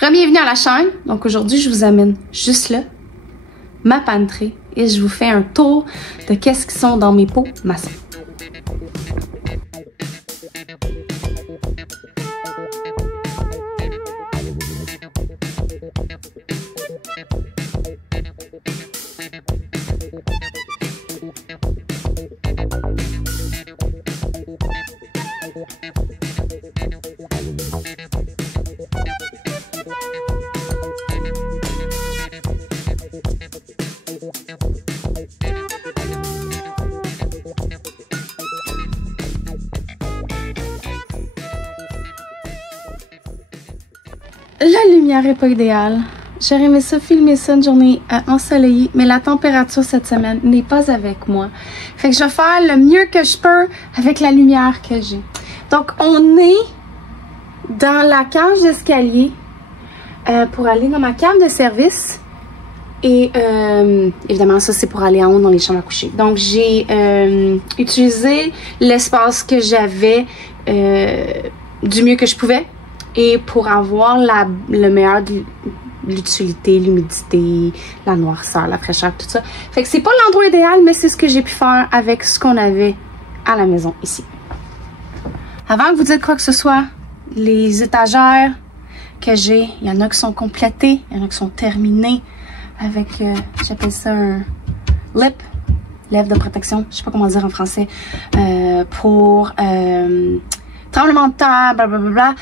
Bienvenue à la chaîne. Donc aujourd'hui, je vous amène juste là, ma pantry, et je vous fais un tour de qu'est-ce qui sont dans mes pots maçons. La lumière est pas idéale. J'aurais aimé ça filmer ça une journée ensoleillée, mais la température cette semaine n'est pas avec moi. Fait que je vais faire le mieux que je peux avec la lumière que j'ai. Donc on est dans la cage d'escalier pour aller dans ma cave de service. Et évidemment, ça c'est pour aller en haut dans les chambres à coucher. Donc j'ai utilisé l'espace que j'avais du mieux que je pouvais. Et pour avoir le meilleur de l'utilité, l'humidité, la noirceur, la fraîcheur, tout ça. Fait que c'est pas l'endroit idéal, mais c'est ce que j'ai pu faire avec ce qu'on avait à la maison ici. Avant que vous dites quoi que ce soit, les étagères que j'ai, il y en a qui sont complétées, il y en a qui sont terminées avec, j'appelle ça un lèvre de protection, je sais pas comment dire en français, pour tremblement de terre, blablabla.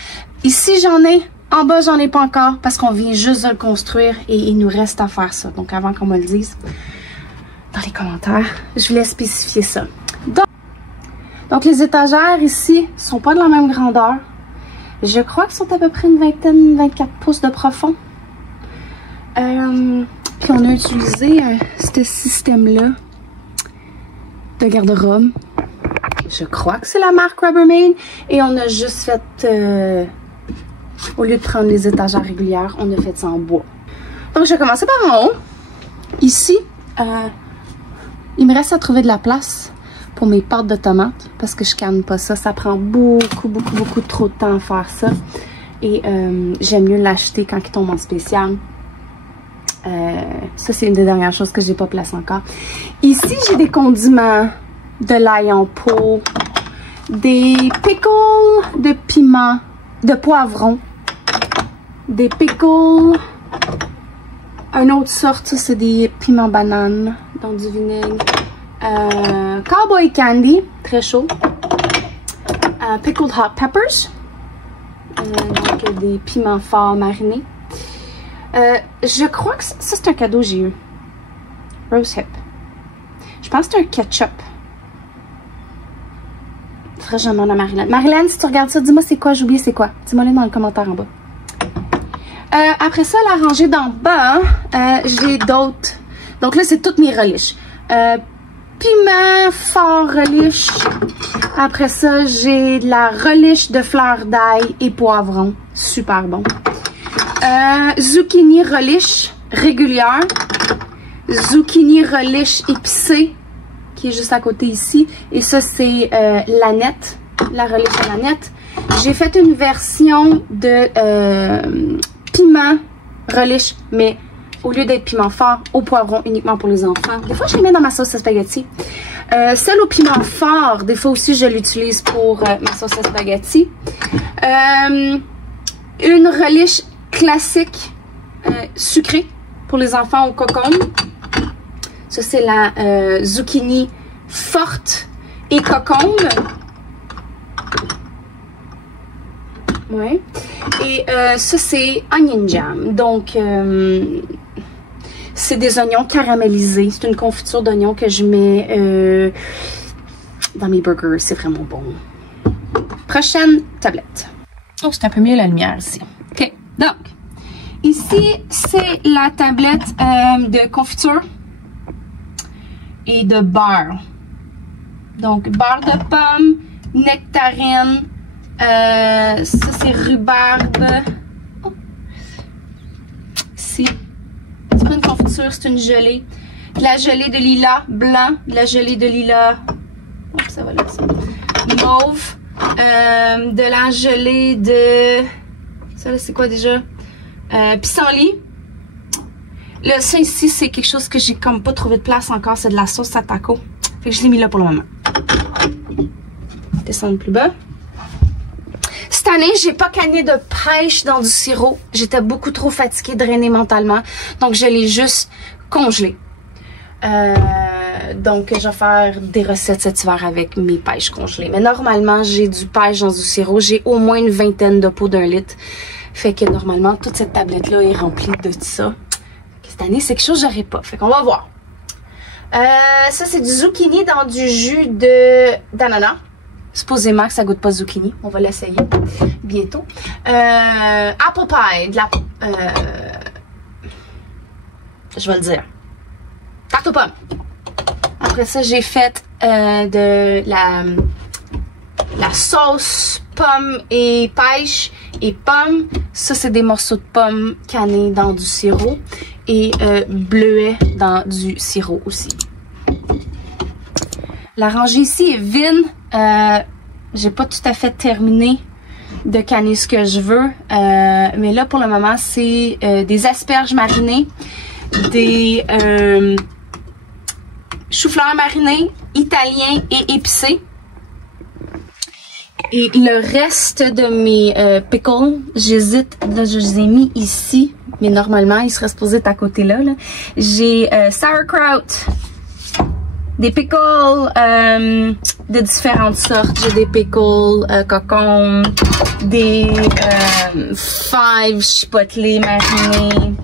Ici, j'en ai. En bas, j'en ai pas encore parce qu'on vient juste de le construire et il nous reste à faire ça. Donc, avant qu'on me le dise dans les commentaires, je voulais spécifier ça. Donc les étagères ici sont pas de la même grandeur. Je crois qu'ils sont à peu près une vingtaine, 24 pouces de profond. Puis on a utilisé ce système-là de garde-robe. Je crois que c'est la marque Rubbermaid. Et on a juste fait... au lieu de prendre les étagères régulières, on a fait ça en bois. Donc, je vais commencer par en haut. Ici, il me reste à trouver de la place pour mes pâtes de tomates parce que je canne pas ça. Ça prend beaucoup trop de temps à faire ça. Et j'aime mieux l'acheter quand il tombe en spécial. Ça, c'est une des dernières choses que j'ai pas placées encore. Ici, j'ai des condiments, de l'ail en pot, des pickles de piment, de poivron, des pickles, une autre sorte, ça c'est des piments bananes dans du vinaigre, cowboy candy, très chaud, pickled hot peppers, donc des piments forts marinés. Je crois que ça c'est un cadeau que j'ai eu, Rose Hip. Je pense que c'est un ketchup. Faudrait que je demande à Marilyn. Marilyn, si tu regardes ça, dis-moi c'est quoi, j'ai oublié c'est quoi. Dis-moi dans le commentaire en bas. Après ça, la rangée d'en bas, j'ai d'autres. Donc là, c'est toutes mes relish. Piment fort relish. Après ça, j'ai de la relish de fleurs d'ail et poivron. Super bon. Zucchini relish régulière. Zucchini relish épicée, qui est juste à côté ici. Et ça, c'est l'aneth, la relish à l'aneth. J'ai fait une version de piment relish, mais au lieu d'être piment fort, au poivron uniquement pour les enfants. Des fois, je les mets dans ma sauce à spaghetti. Celle au piment fort, des fois aussi, je l'utilise pour ma sauce à spaghetti. Une relish classique sucrée pour les enfants au cocombe. Ça, c'est la zucchini forte et cocombe. Ouais. Et ça, c'est onion jam. Donc, c'est des oignons caramélisés. C'est une confiture d'oignons que je mets dans mes burgers. C'est vraiment bon. Prochaine tablette. Oh, c'est un peu mieux la lumière ici. OK. Donc, ici, c'est la tablette de confiture et de beurre. Donc, beurre de pomme, nectarine, ça c'est rhubarbe. Oh. Ici, c'est pas une confiture, c'est une gelée. De la gelée de lilas blanc, de la gelée de lilas, oh, ça va là, ça. Mauve, de la gelée de, ça là c'est quoi déjà? Pissenlit. Là, ça ici, c'est quelque chose que j'ai comme pas trouvé de place encore. C'est de la sauce à taco. Fait que je l'ai mis là pour le moment. Descendre plus bas. Cette année, j'ai pas canné de pêche dans du sirop. J'étais beaucoup trop fatiguée, drainée mentalement. Donc, je l'ai juste congelé. Donc, je vais faire des recettes cet hiver avec mes pêches congelées. Mais normalement, j'ai du pêche dans du sirop. J'ai au moins une vingtaine de pots d'1 litre. Fait que normalement, toute cette tablette-là est remplie de tout ça. Cette année, c'est quelque chose que j'aurais pas. Fait qu'on va voir. Ça, c'est du zucchini dans du jus d'ananas. Supposément que ça goûte pas zucchini. On va l'essayer bientôt. Apple pie. De la... je vais le dire. Tarte aux pommes. Après ça, j'ai fait de la sauce pomme et pêche et pommes. Ça, c'est des morceaux de pommes cannés dans du sirop. Et bleuets dans du sirop aussi. La rangée ici est vide. J'ai pas tout à fait terminé de canner ce que je veux. Mais là, pour le moment, c'est des asperges marinées, des choux-fleurs marinés, italiens et épicés. Et le reste de mes pickles, j'hésite, là, je les ai mis ici. Mais normalement, il serait supposé être à côté là. J'ai sauerkraut, des pickles de différentes sortes. J'ai des pickles cocon, des five chipotle marinés,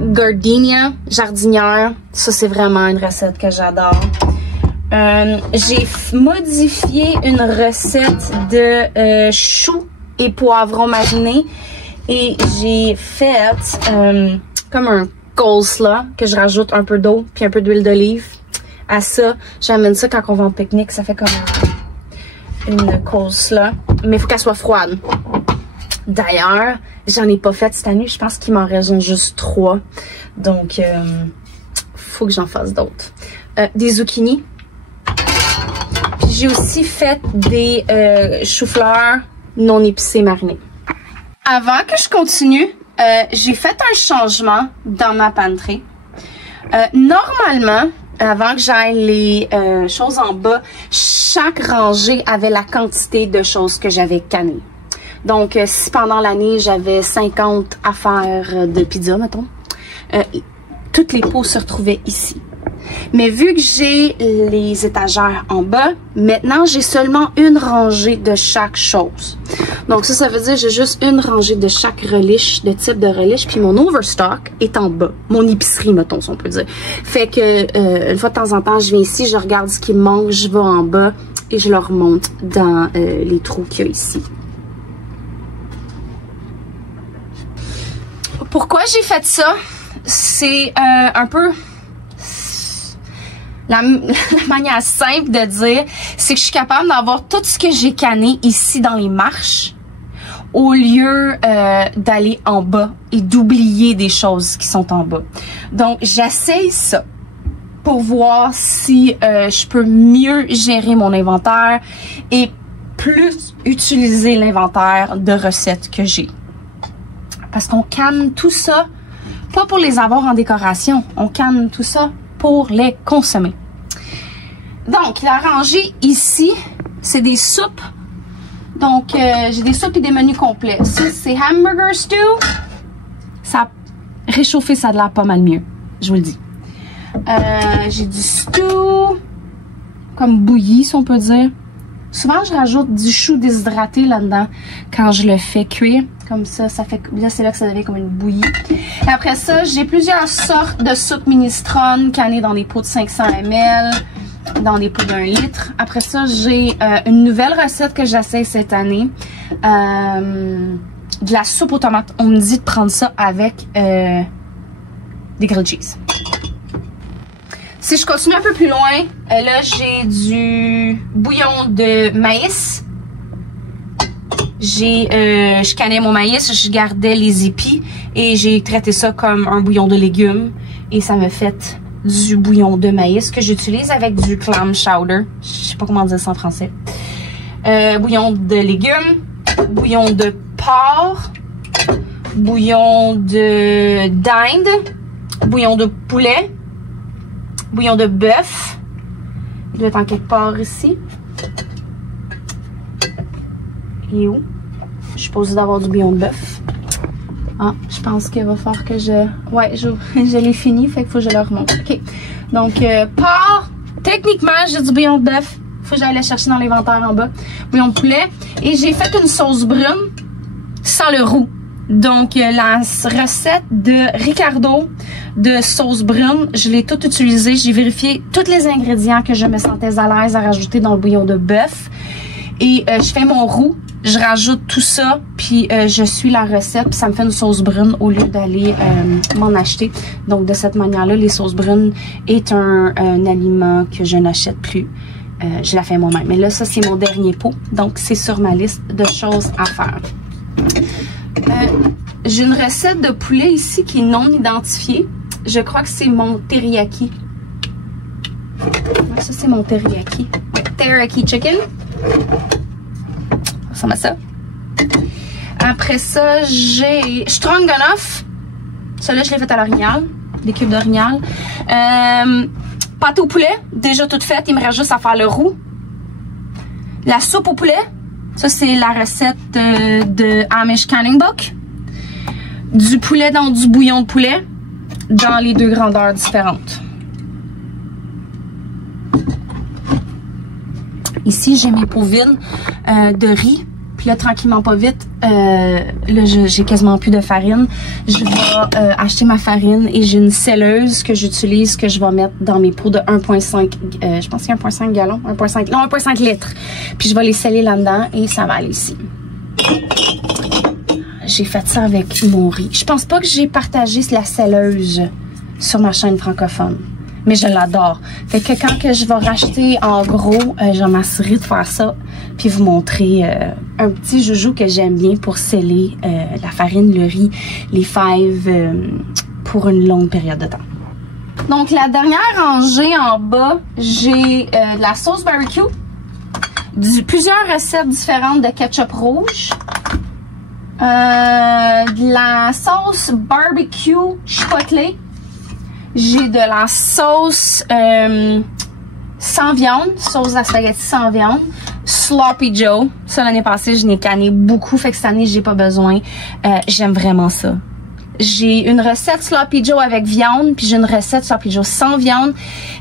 gardenia, jardinière. Ça, c'est vraiment une recette que j'adore. J'ai modifié une recette de choux et poivrons marinés. Et j'ai fait comme un coleslaw que je rajoute un peu d'eau puis un peu d'huile d'olive. À ça, j'amène ça quand on va en pique-nique. Ça fait comme une coleslaw. Mais il faut qu'elle soit froide. D'ailleurs, j'en ai pas fait cette année. Je pense qu'il m'en reste juste 3. Donc, faut que j'en fasse d'autres. Des zucchini. Puis j'ai aussi fait des choux-fleurs non épicés marinés. Avant que je continue, j'ai fait un changement dans ma pantry. Normalement, avant que j'aille les choses en bas, chaque rangée avait la quantité de choses que j'avais cannées. Donc, si pendant l'année, j'avais 50 affaires de pizza, mettons, toutes les pots se retrouvaient ici. Mais vu que j'ai les étagères en bas, maintenant, j'ai seulement une rangée de chaque chose. Donc ça veut dire que j'ai juste une rangée de chaque relish, de type de relish, puis mon overstock est en bas. Mon épicerie, mettons, si on peut dire. Fait que, une fois de temps en temps, je viens ici, je regarde ce qui me manque, je vais en bas et je le remonte dans les trous qu'il y a ici. Pourquoi j'ai fait ça? C'est un peu... La manière simple de dire, c'est que je suis capable d'avoir tout ce que j'ai canné ici dans les marches au lieu d'aller en bas et d'oublier des choses qui sont en bas. Donc, j'essaye ça pour voir si je peux mieux gérer mon inventaire et plus utiliser l'inventaire de recettes que j'ai. Parce qu'on canne tout ça, pas pour les avoir en décoration, on canne tout ça pour les consommer. Donc, la rangée ici, c'est des soupes. Donc, j'ai des soupes et des menus complets. Ça, c'est hamburger stew. Ça, réchauffer, ça a l'air pas mal mieux, je vous le dis. J'ai du stew, comme bouilli, si on peut dire. Souvent, je rajoute du chou déshydraté là-dedans quand je le fais cuire. Comme ça, ça fait, là, c'est là que ça devient comme une bouillie. Et après ça, j'ai plusieurs sortes de soupes minestrone cannées dans des pots de 500 ml, dans des pots d'1 litre. Après ça, j'ai une nouvelle recette que j'essaie cette année. De la soupe aux tomates. On me dit de prendre ça avec des grilled cheese. Si je continue un peu plus loin, là, j'ai du bouillon de maïs. Je cannais mon maïs, je gardais les épis et j'ai traité ça comme un bouillon de légumes. Et ça me fait du bouillon de maïs que j'utilise avec du clam chowder. Je sais pas comment dire ça en français. Bouillon de légumes, bouillon de porc, bouillon de dinde, bouillon de poulet, bouillon de bœuf. Il doit être en quelque part ici. Et où? Je suis supposée d'avoir du bouillon de bœuf. Ah, je pense qu'il va falloir que je... Ouais, je l'ai fini, fait qu'il faut que je le remonte. OK. Donc, porc. Techniquement, j'ai du bouillon de bœuf. Faut que j'aille le chercher dans l'inventaire en bas. Bouillon de poulet. Et j'ai fait une sauce brune sans le roux. Donc, la recette de Ricardo de sauce brune, je l'ai toute utilisée. J'ai vérifié tous les ingrédients que je me sentais à l'aise à rajouter dans le bouillon de bœuf. Et je fais mon roux. Je rajoute tout ça, puis je suis la recette, puis ça me fait une sauce brune au lieu d'aller m'en acheter. Donc, de cette manière-là, les sauces brunes est un aliment que je n'achète plus. Je la fais moi-même. Mais là, ça, c'est mon dernier pot. Donc, c'est sur ma liste de choses à faire. J'ai une recette de poulet ici qui est non identifiée. Je crois que c'est mon teriyaki. Ça, c'est mon teriyaki. Teriyaki chicken. Ça ressemble à ça. Après ça, j'ai stroganoff. Celui-là, je l'ai fait à l'orignal. Des cubes d'orignal. Pâte au poulet, déjà toute faite. Il me reste juste à faire le roux. La soupe au poulet. Ça, c'est la recette de Amish Canning Book. Du poulet dans du bouillon de poulet. Dans les deux grandeurs différentes. Ici, j'ai mes pauvines de riz. Puis là, tranquillement, pas vite, là, j'ai quasiment plus de farine. Je vais acheter ma farine et j'ai une selleuse que j'utilise, que je vais mettre dans mes pots de 1,5, je pense qu'il y a 1,5 gallons, 1,5 litres. Puis je vais les sceller là-dedans et ça va aller ici. J'ai fait ça avec mon riz. Je pense pas que j'ai partagé la selleuse sur ma chaîne francophone. Mais je l'adore. Fait que quand que je vais racheter en gros, je vais m'assurer de faire ça. Puis vous montrer un petit joujou que j'aime bien pour sceller la farine, le riz, les fèves pour une longue période de temps. Donc la dernière rangée en bas, j'ai de la sauce barbecue, plusieurs recettes différentes de ketchup rouge, de la sauce barbecue chipotle. J'ai de la sauce sans viande, sauce à spaghetti sans viande, Sloppy Joe. Ça, l'année passée, je n'ai canné beaucoup, fait que cette année, j'ai pas besoin. J'aime vraiment ça. J'ai une recette Sloppy Joe avec viande, puis j'ai une recette Sloppy Joe sans viande.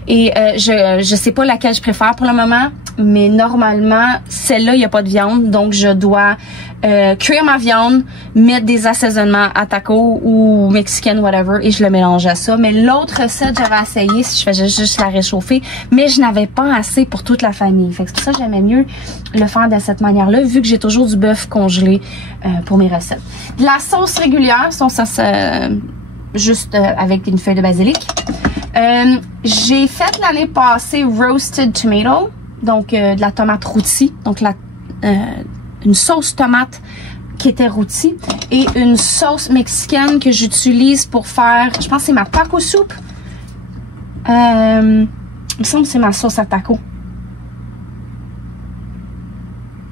Et je sais pas laquelle je préfère pour le moment, mais normalement, celle-là, il n'y a pas de viande, donc je dois cuire ma viande, mettre des assaisonnements à taco ou mexicaine, whatever, et je le mélange à ça. Mais l'autre recette, j'avais essayé si je faisais juste la réchauffer, mais je n'avais pas assez pour toute la famille. Fait que c'est pour ça que j'aimais mieux le faire de cette manière-là, vu que j'ai toujours du bœuf congelé pour mes recettes. De la sauce régulière, juste avec une feuille de basilic. J'ai fait l'année passée roasted tomato, donc de la tomate rôtie, donc une sauce tomate qui était rôtie et une sauce mexicaine que j'utilise pour faire, je pense que c'est ma taco soup. Il me semble que c'est ma sauce à taco.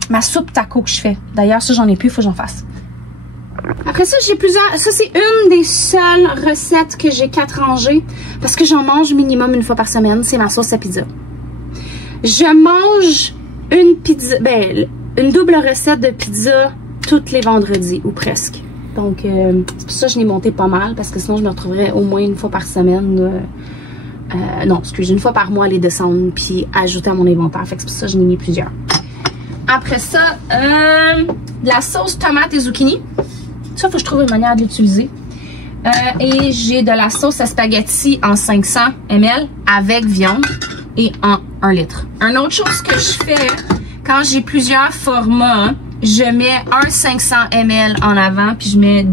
Ma soupe taco que je fais. D'ailleurs, ça j'en ai plus, il faut que j'en fasse. Après ça, j'ai plusieurs... Ça, c'est une des seules recettes que j'ai 4 rangées parce que j'en mange minimum une fois par semaine. C'est ma sauce à pizza. Je mange une pizza... Ben, une double recette de pizza tous les vendredis, ou presque. Donc, c'est pour ça que je l'ai monté pas mal, parce que sinon, je me retrouverais au moins une fois par semaine. Non, excusez, une fois par mois, les descendre, puis ajouter à mon inventaire. Fait que c'est pour ça que je l'ai mis plusieurs. Après ça, de la sauce tomate et zucchini. Ça, il faut que je trouve une manière de l'utiliser. Et j'ai de la sauce à spaghetti en 500 ml avec viande et en 1 litre. Une autre chose que je fais quand j'ai plusieurs formats, je mets un 500 ml en avant puis je mets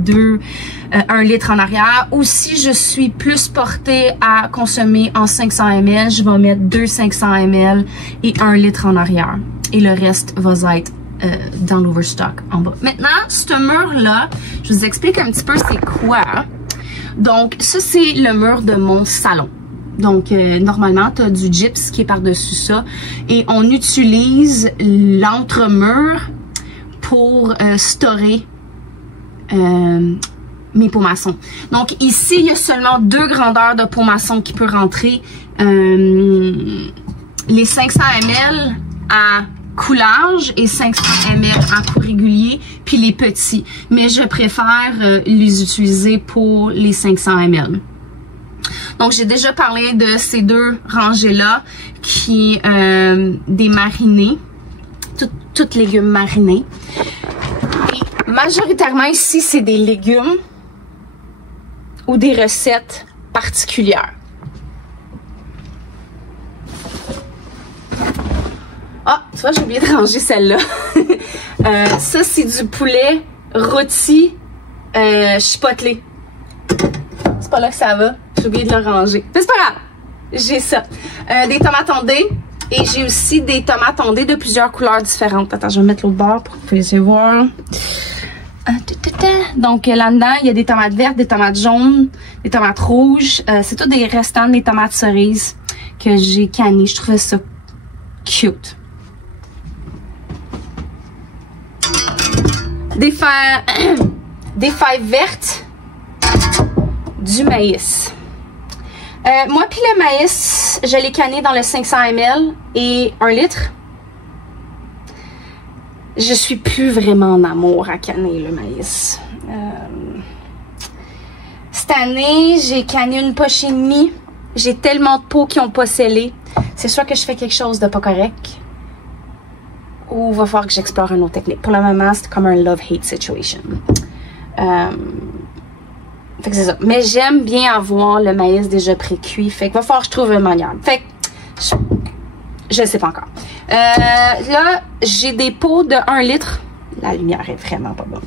1 litre en arrière. Ou si je suis plus portée à consommer en 500 ml, je vais mettre 2 500 ml et 1 litre en arrière. Et le reste va être dans l'overstock en bas. Maintenant, ce mur-là, je vous explique un petit peu c'est quoi. Donc, ça, c'est le mur de mon salon. Donc, normalement, tu as du gyps qui est par-dessus ça. Et on utilise l'entremur pour storer mes pots maçons. Donc ici, il y a seulement 2 grandeurs de pots maçons qui peuvent rentrer. Les 500 ml à coulage et 500 ml à coup régulier, puis les petits. Mais je préfère les utiliser pour les 500 ml. Donc, j'ai déjà parlé de ces 2 rangées-là qui des marinés, toutes légumes marinés. Et majoritairement ici, c'est des légumes ou des recettes particulières. Ah, tu vois, j'ai oublié de ranger celle-là. Ça, c'est du poulet rôti chipotelé. C'est pas là que ça va. J'ai oublié de le ranger. Mais c'est pas grave. J'ai ça. Des tomates ondées. Et j'ai aussi des tomates ondées de plusieurs couleurs différentes. Attends, je vais mettre l'autre bord pour que vous puissiez voir. Donc là-dedans, il y a des tomates vertes, des tomates jaunes, des tomates rouges. C'est tout des restants des tomates cerises que j'ai cannées. Je trouvais ça cute. Des fèves vertes, du maïs. Moi puis le maïs, je l'ai canné dans le 500 ml et 1 litre. Je suis plus vraiment en amour à canner le maïs. Cette année, j'ai canné une poche et demie. J'ai tellement de pots qui n'ont pas scellé. C'est sûr que je fais quelque chose de pas correct. Ou il va falloir que j'explore une autre technique. Pour le moment, c'est comme un love-hate situation. Fait que c'est ça. Mais j'aime bien avoir le maïs déjà pré-cuit. Fait qu'il va falloir que je trouve une manière. Fait que je sais pas encore. Là, j'ai des pots de 1 litre. La lumière est vraiment pas bonne.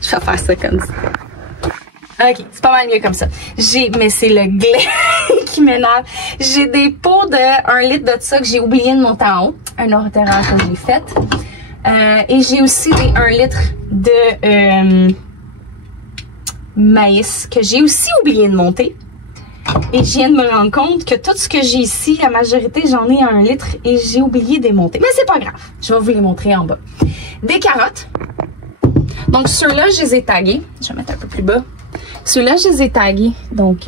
Je vais faire ça comme ça. Ok, c'est pas mal mieux comme ça. Mais c'est le glai qui m'énerve. J'ai des pots de 1 litre de ça que j'ai oublié de monter en haut. Un autre erreur que j'ai faite. Et j'ai aussi des 1 litre de maïs que j'ai aussi oublié de monter. Et je viens de me rendre compte que tout ce que j'ai ici, la majorité, j'en ai 1 litre et j'ai oublié de les monter. Mais c'est pas grave. Je vais vous les montrer en bas. Des carottes. Donc, ceux-là, je les ai tagués. Je vais mettre un peu plus bas. Ceux-là, je les ai tagués. Donc,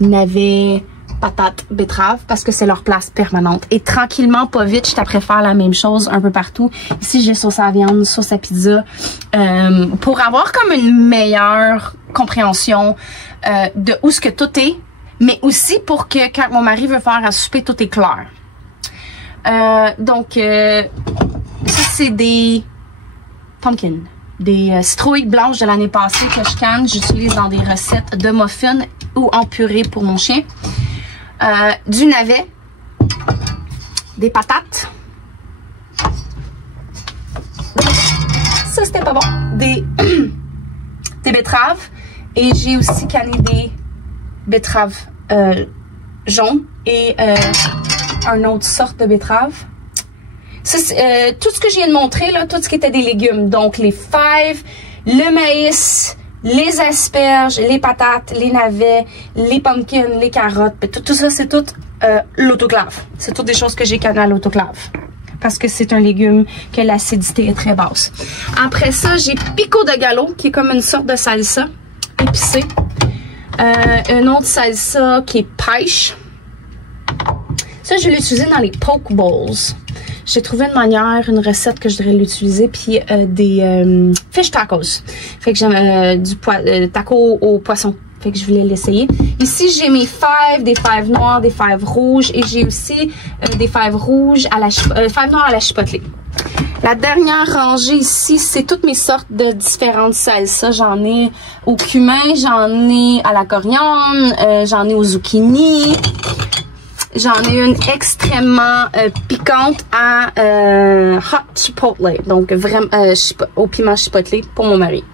navets, patates, betteraves, parce que c'est leur place permanente. Et tranquillement, pas vite, je t'apprête faire la même chose un peu partout. Ici, j'ai sauce à viande, sauce à pizza. Pour avoir comme une meilleure compréhension de où ce que tout est, mais aussi pour que quand mon mari veut faire à souper, tout est clair. Donc, ça, c'est des pumpkins. Des citrouilles blanches de l'année passée que je canne. J'utilise dans des recettes de muffins ou en purée pour mon chien. Du navet. Des patates. Ça, c'était pas bon. Des betteraves. Et j'ai aussi canné des betteraves jaunes et une autre sorte de betterave. Ça, tout ce que je viens de montrer, là, tout ce qui était des légumes. Donc, les fèves, le maïs, les asperges, les patates, les navets, les pumpkins, les carottes. Tout ça, c'est tout l'autoclave. C'est toutes des choses que j'ai cannées à l'autoclave. Parce que c'est un légume que l'acidité est très basse. Après ça, j'ai pico de gallo, qui est comme une sorte de salsa épicée. Une autre salsa qui est pêche. Ça, je vais l'utiliser dans les poke bowls. J'ai trouvé une manière, une recette que je devrais l'utiliser, puis des fish tacos. Fait que j'aime du taco au poisson. Fait que je voulais l'essayer. Ici, j'ai mes fèves, des fèves noires, des fèves rouges, et j'ai aussi des fèves rouges à la fèves noires à la chipotelée. La dernière rangée ici, c'est toutes mes sortes de différentes salsas. J'en ai au cumin, j'en ai à la coriandre, j'en ai au zucchini. J'en ai une extrêmement piquante à hot chipotle. Donc vraiment au piment chipotelé pour mon mari.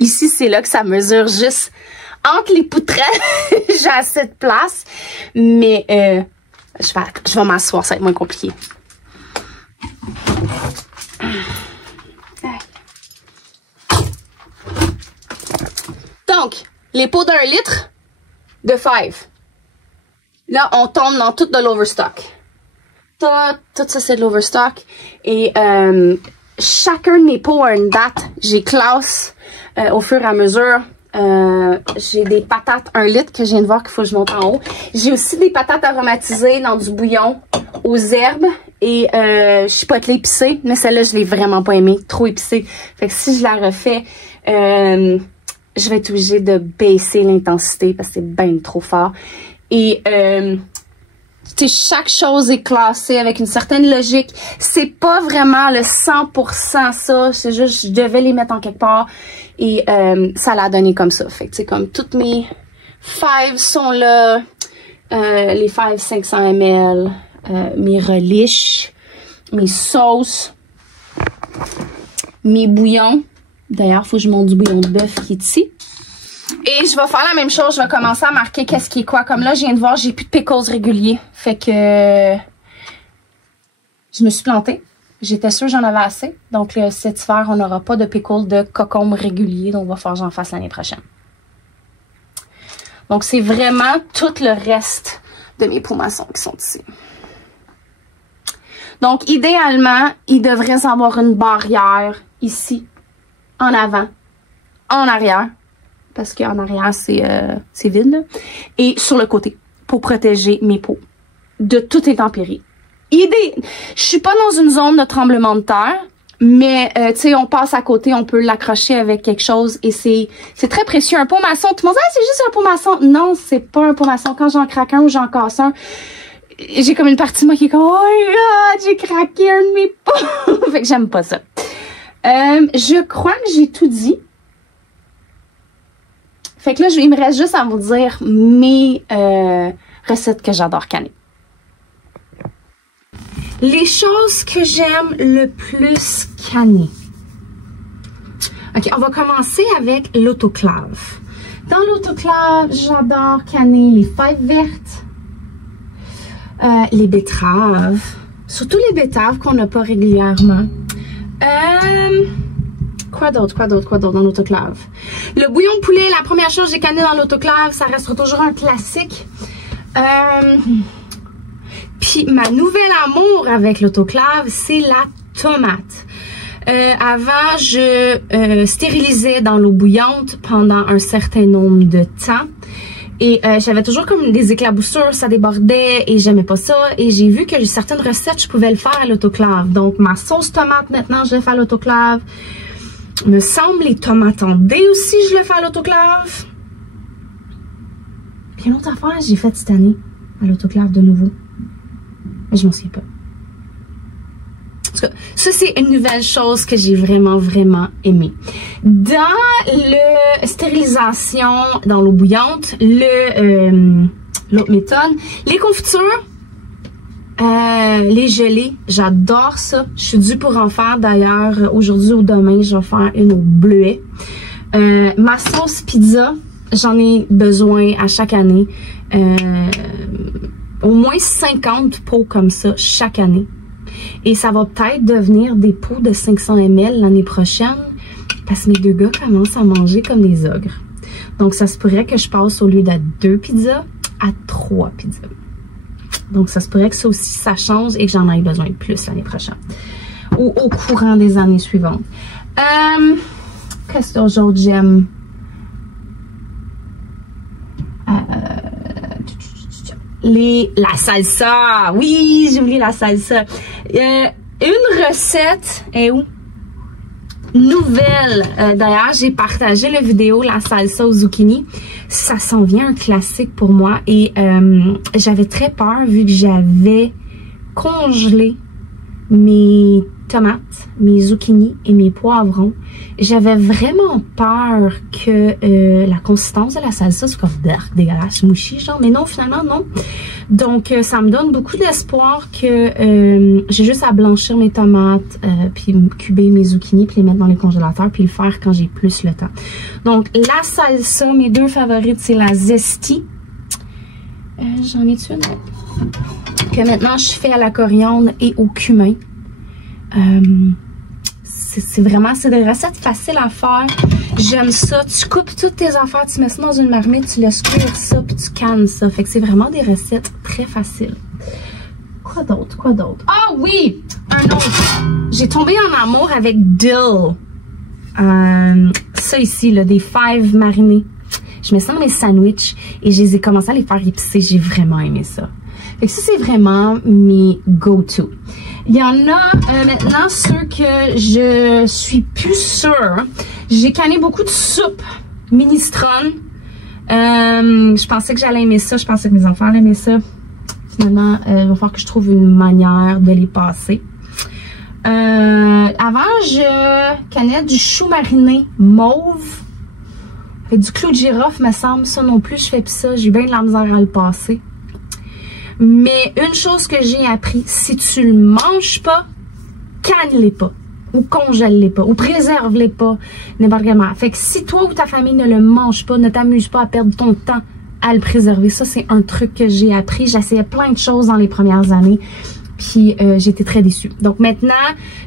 Ici, c'est là que ça mesure juste entre les poutrelles. J'ai assez de place. Mais je vais m'asseoir, ça va être moins compliqué. Donc, les pots d'1 litre de fèves. Là, on tombe dans tout de l'overstock. Tout ça, c'est de l'overstock. Et chacun de mes pots a une date. J'ai classe au fur et à mesure. J'ai des patates 1 litre que je viens de voir qu'il faut que je monte en haut. J'ai aussi des patates aromatisées dans du bouillon aux herbes et chipotle épicé. Mais celle-là, je l'ai vraiment pas aimée. Trop épicée. Fait que si je la refais, je vais être obligée de baisser l'intensité parce que c'est bien trop fort. Et chaque chose est classée avec une certaine logique. C'est pas vraiment le 100% ça. C'est juste, je devais les mettre en quelque part. Et ça l'a donné comme ça. Fait que, tu sais, comme toutes mes fives sont là. Les fives 500 ml. Mes relish. Mes sauces. Mes bouillons. D'ailleurs, il faut que je monte du bouillon de bœuf qui est ici. Et je vais faire la même chose. Je vais commencer à marquer qu'est-ce qui est quoi. Comme là, je viens de voir, j'ai plus de pickles réguliers. Fait que je me suis plantée. J'étais sûre que j'en avais assez. Donc, cet hiver, on n'aura pas de pickles de cocombe réguliers. Donc, il va falloir que j'en fasse l'année prochaine. Donc, c'est vraiment tout le reste de mes pots maçons qui sont ici. Donc, idéalement, il devrait avoir une barrière ici, en avant, en arrière. Parce qu'en arrière, c'est vide, là. Et sur le côté, pour protéger mes pots de toute intempérie. Je suis pas dans une zone de tremblement de terre, mais, tu sais, on passe à côté, on peut l'accrocher avec quelque chose et c'est très précieux. Un pot maçon, tout le monde dit, ah, c'est juste un pot maçon. Non, c'est pas un pot maçon. Quand j'en craque un ou j'en casse un, j'ai comme une partie de moi qui est comme, oh my god, j'ai craqué un de mes pots. Fait que j'aime pas ça. Je crois que j'ai tout dit. Fait que là, il me reste juste à vous dire mes recettes que j'adore canner. Les choses que j'aime le plus canner. OK, on va commencer avec l'autoclave. Dans l'autoclave, j'adore canner les fèves vertes, les betteraves, surtout les betteraves qu'on n'a pas régulièrement. Quoi d'autre dans l'autoclave? Le bouillon de poulet, la première chose que j'ai canné dans l'autoclave, ça restera toujours un classique. Puis ma nouvelle amour avec l'autoclave, c'est la tomate. Avant, je stérilisais dans l'eau bouillante pendant un certain nombre de temps. Et j'avais toujours comme des éclaboussures, ça débordait et j'aimais pas ça. Et j'ai vu que certaines recettes, je pouvais le faire à l'autoclave. Donc ma sauce tomate maintenant, je le fais à l'autoclave. Me semble les tomates en dés aussi, je le fais à l'autoclave. Puis une autre affaire, j'ai fait cette année à l'autoclave de nouveau. Mais je m'en souviens pas. En tout cas, ça c'est une nouvelle chose que j'ai vraiment, vraiment aimée. Dans le stérilisation, dans l'eau bouillante, l'autre méthode, les confitures, les gelées, j'adore ça. Je suis due pour en faire d'ailleurs. Aujourd'hui ou demain, je vais faire une au bleuet. Ma sauce pizza, j'en ai besoin à chaque année. Au moins 50 pots comme ça chaque année. Et ça va peut-être devenir des pots de 500 ml l'année prochaine parce que mes deux gars commencent à manger comme des ogres. Donc ça se pourrait que je passe au lieu de 2 pizzas à 3 pizzas. Donc ça se pourrait que ça aussi ça change et que j'en aille besoin de plus l'année prochaine. Ou au courant des années suivantes. Qu'est-ce que d'autre j'aime? La salsa. Oui, j'ai oublié la salsa. Une recette est où? Nouvelle. D'ailleurs, j'ai partagé la vidéo la salsa au zucchini. Ça s'en vient un classique pour moi. Et j'avais très peur vu que j'avais congelé mes tomates, mes zucchinis et mes poivrons. J'avais vraiment peur que la consistance de la salsa soit comme dégueulasse, mouchi, genre. Mais non, finalement, non. Donc, ça me donne beaucoup d'espoir que j'ai juste à blanchir mes tomates, puis cuber mes zucchinis, puis les mettre dans les congélateurs, puis le faire quand j'ai plus le temps. Donc, la salsa, mes deux favorites, c'est la zesti. J'en ai-tu une? Que maintenant, je fais à la coriandre et au cumin. C'est des recettes faciles à faire. J'aime ça. Tu coupes toutes tes affaires, tu mets ça dans une marmite, tu laisses cuire ça, puis tu cannes ça. Fait que c'est vraiment des recettes très faciles. Quoi d'autre? Quoi d'autre? Ah oui! Un autre. J'ai tombé en amour avec dill. Ça ici, là, des fèves marinées. Je mets ça dans mes sandwichs et je les ai commencé à les faire épicer. J'ai vraiment aimé ça. Fait que ça, c'est vraiment mes go-to. Il y en a maintenant ceux que je suis plus sûre. J'ai canné beaucoup de soupe minestrone. Je pensais que j'allais aimer ça. Je pensais que mes enfants allaient aimer ça. Finalement, il va falloir que je trouve une manière de les passer. Avant, je cannais du chou mariné mauve. Avec du clou de girofle, me semble. Ça non plus, je fais plus ça. J'ai bien de la misère à le passer. Mais une chose que j'ai appris, si tu le manges pas, canne-les pas. Ou congèle-les pas. Ou préserve-les pas. N'importe comment. Fait que si toi ou ta famille ne le mange pas, ne t'amuse pas à perdre ton temps à le préserver. Ça, c'est un truc que j'ai appris. J'essayais plein de choses dans les premières années. Puis j'étais très déçue. Donc maintenant,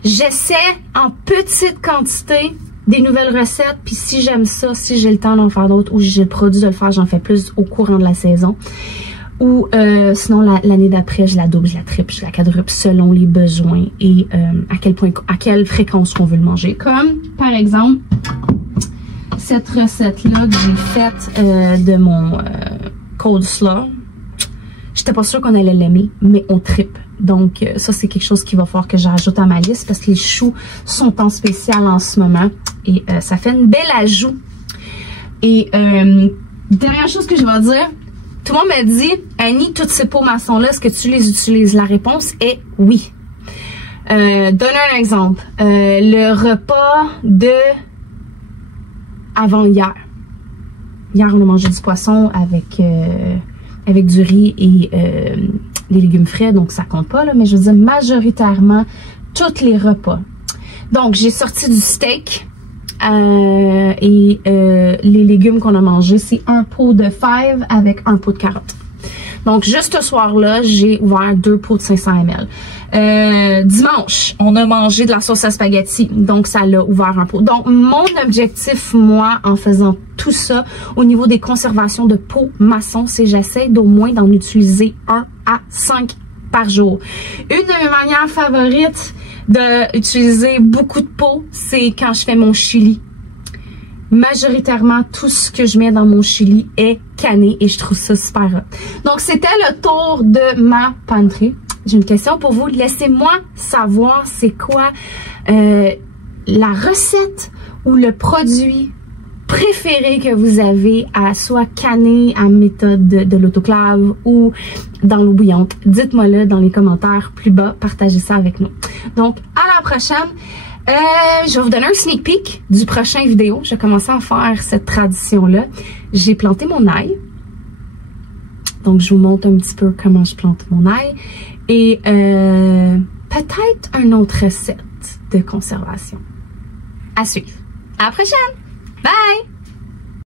j'essaie en petite quantité des nouvelles recettes. Puis si j'aime ça, si j'ai le temps d'en faire d'autres ou j'ai le produit de le faire, j'en fais plus au courant de la saison. Ou sinon l'année d'après, je la double, je la triple, je la quadruple selon les besoins et à quelle fréquence qu'on veut le manger. Comme par exemple cette recette-là que j'ai faite de mon cold slaw. J'étais pas sûre qu'on allait l'aimer, mais on tripe. Donc ça, c'est quelque chose qu'il va falloir que j'ajoute à ma liste parce que les choux sont en spécial en ce moment. Et ça fait une belle ajout. Et dernière chose que je vais dire, tout le monde m'a dit, Annie, toutes ces pots maçons-là, est-ce que tu les utilises? La réponse est oui. Donne un exemple. Le repas de avant hier. Hier, on a mangé du poisson avec du riz et des légumes frais, donc ça compte pas, là, mais je veux dire majoritairement tous les repas. Donc, j'ai sorti du steak et les légumes qu'on a mangés, c'est un pot de fèves avec un pot de carottes. Donc, juste ce soir-là, j'ai ouvert 2 pots de 500 ml. Dimanche, on a mangé de la sauce à spaghetti, donc ça l'a ouvert un pot. Donc, mon objectif, moi, en faisant tout ça, au niveau des conservations de pots maçons, c'est j'essaie d'au moins d'en utiliser 1 à 5 par jour. Une de mes manières favorites d'utiliser beaucoup de pots, c'est quand je fais mon chili. Majoritairement, tout ce que je mets dans mon chili est canné et je trouve ça super hot. Donc, c'était le tour de ma pantry. J'ai une question pour vous. Laissez-moi savoir c'est quoi la recette ou le produit préféré que vous avez à soit canner à méthode de l'autoclave ou dans l'eau bouillante. Dites-moi le dans les commentaires plus bas. Partagez ça avec nous. Donc, à la prochaine. Je vais vous donner un sneak peek du prochain vidéo. J'ai commencé à faire cette tradition-là. J'ai planté mon ail. Donc, je vous montre un petit peu comment je plante mon ail. Et peut-être une autre recette de conservation. À suivre. À la prochaine! Bye!